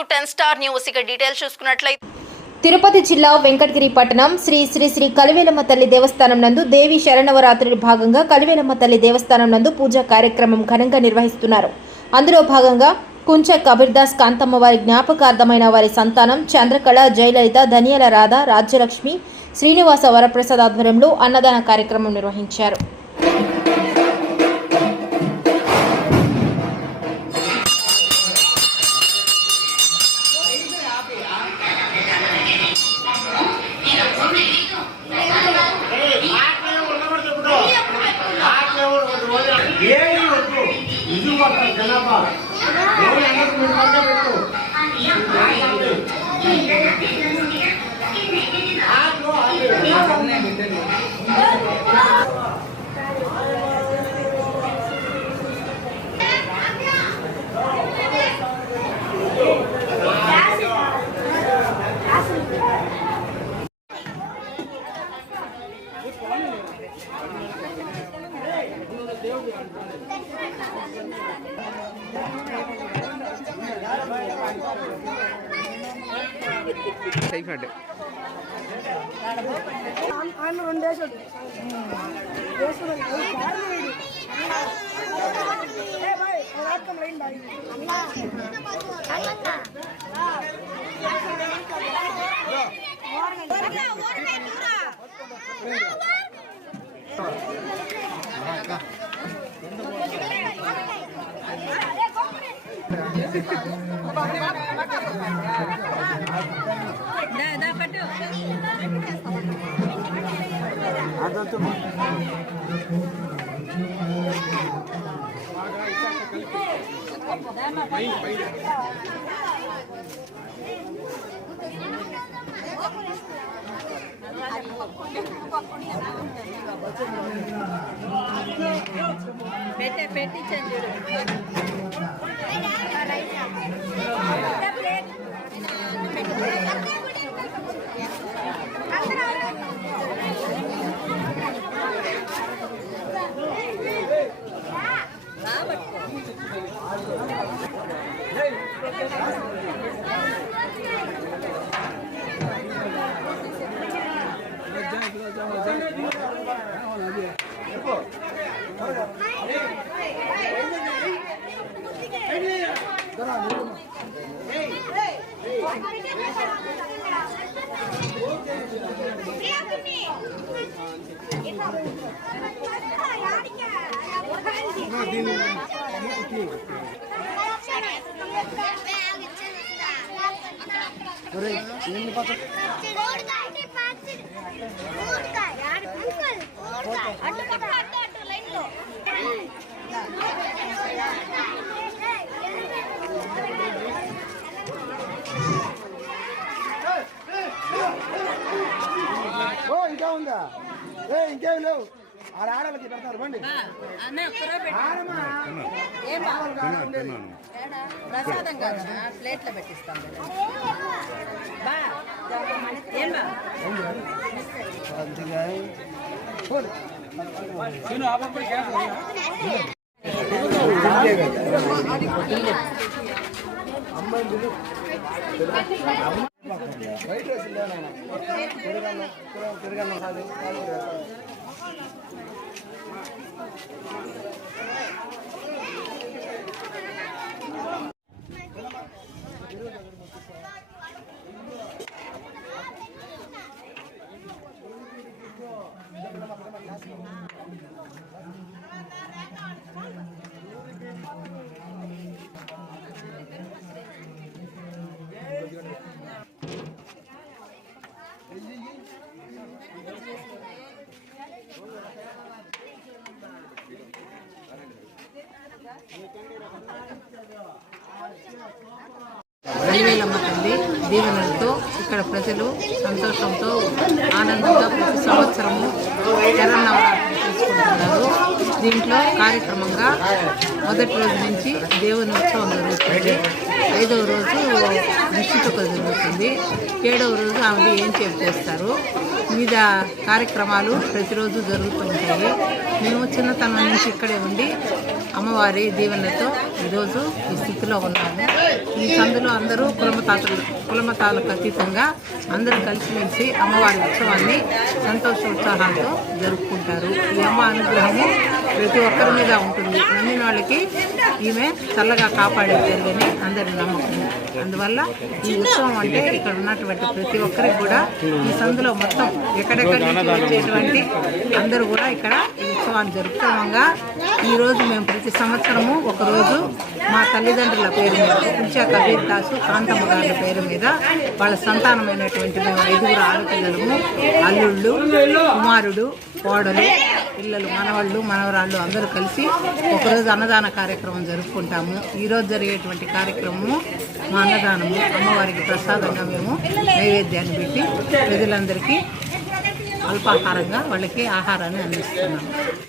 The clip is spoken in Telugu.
To 10 Star News. ఇక డీటెయిల్స్ చూసుకున్నట్లయితే తిరుపతి జిల్లా వెంకటగిరి పట్టణం శ్రీ శ్రీ శ్రీ కలివేలమ్మ తల్లి దేవస్థానం నందు దేవి శరణవరాత్రి భాగంగా కలివేలమ్మ తల్లి దేవస్థానం నందు పూజా కార్యక్రమం ఘనంగా నిర్వహిస్తున్నారు. అందులో భాగంగా కుంచ కబీర్దాస్ కాంతమ్మ వారి జ్ఞాపకార్థమైన వారి సంతానం చంద్రకళ, జయలలిత, ధనియాల రాధ, రాజ్యలక్ష్మి, శ్రీనివాస వరప్రసాద్ ఆధ్వర్యంలో అన్నదాన కార్యక్రమం నిర్వహించారు. ఇంకా ఉందా? ఇంకేం లేవు. ఆడవాళ్ళకి పెడతారు బండి. ప్రసాదం కాదు, ప్లేట్లో పెట్టిస్తాం. కలివేలమ్మ తల్లి దీవెనలతో ఇక్కడ ప్రజలు సంతోషంతో ఆనందంగా ప్రతి సంవత్సరము శరన్నవరాత్రి తీసుకుంటున్నారు. దీంట్లో కార్యక్రమంగా మొదటి రోజు నుంచి దేవుని ఉత్సవం జరుగుతుంది. 5వ రోజు నిశ్చితక జరుగుతుంది. 7వ రోజు ఆమె ఏం చేస్తారు. వివిధ కార్యక్రమాలు ప్రతిరోజు జరుగుతూ ఉంటాయి. మేము చిన్నతనం నుంచి ఇక్కడే ఉండి అమ్మవారి దీవెనలతో ఈరోజు ఈ స్థితిలో ఉన్నాము. ఈ సందులో అందరూ కులమతాలకు అతీతంగా అందరూ కలిసిమెలిసి అమ్మవారి ఉత్సవాన్ని సంతోషోత్సాహాలతో జరుపుకుంటారు. ఈ అమ్మ అనుగ్రహము ప్రతి ఒక్కరి మీద ఉంటుంది. నమ్మిన వాళ్ళకి ఈమె చల్లగా కాపాడేదని అందరి నమ్మకం. అందువల్ల ఈ ఉత్సవం అంటే ఇక్కడ ఉన్నటువంటి ప్రతి ఒక్కరికి కూడా ఈ సందులో మొత్తం ఎక్కడెక్కడి నుంచి వచ్చేటువంటి అందరూ కూడా ఇక్కడ ఈ ఉత్సవాన్ని జరుపుకోవడంగా ఈరోజు మేము ప్రతి సంవత్సరము ఒకరోజు మా తల్లిదండ్రుల పేరు మీద కుంచా కబీర్ దాసు కాంతమ్మ గారి పేరు మీద వాళ్ళ సంతానమైనటువంటి మేము 5 ఆడపిల్లలము, అల్లుళ్ళు, కుమారుడు, కోడలు, పిల్లలు, మనవాళ్ళు, మనవరాళ్ళు అందరూ కలిసి ఒకరోజు అన్నదాన కార్యక్రమం జరుపుకుంటాము. ఈరోజు జరిగేటువంటి కార్యక్రమము మా అన్నదానము. అమ్మవారికి ప్రసాదంగా మేము నైవేద్యాన్ని పెట్టి ప్రజలందరికీ అల్పాహారంగా వాళ్ళకి ఆహారాన్ని అందిస్తున్నాము.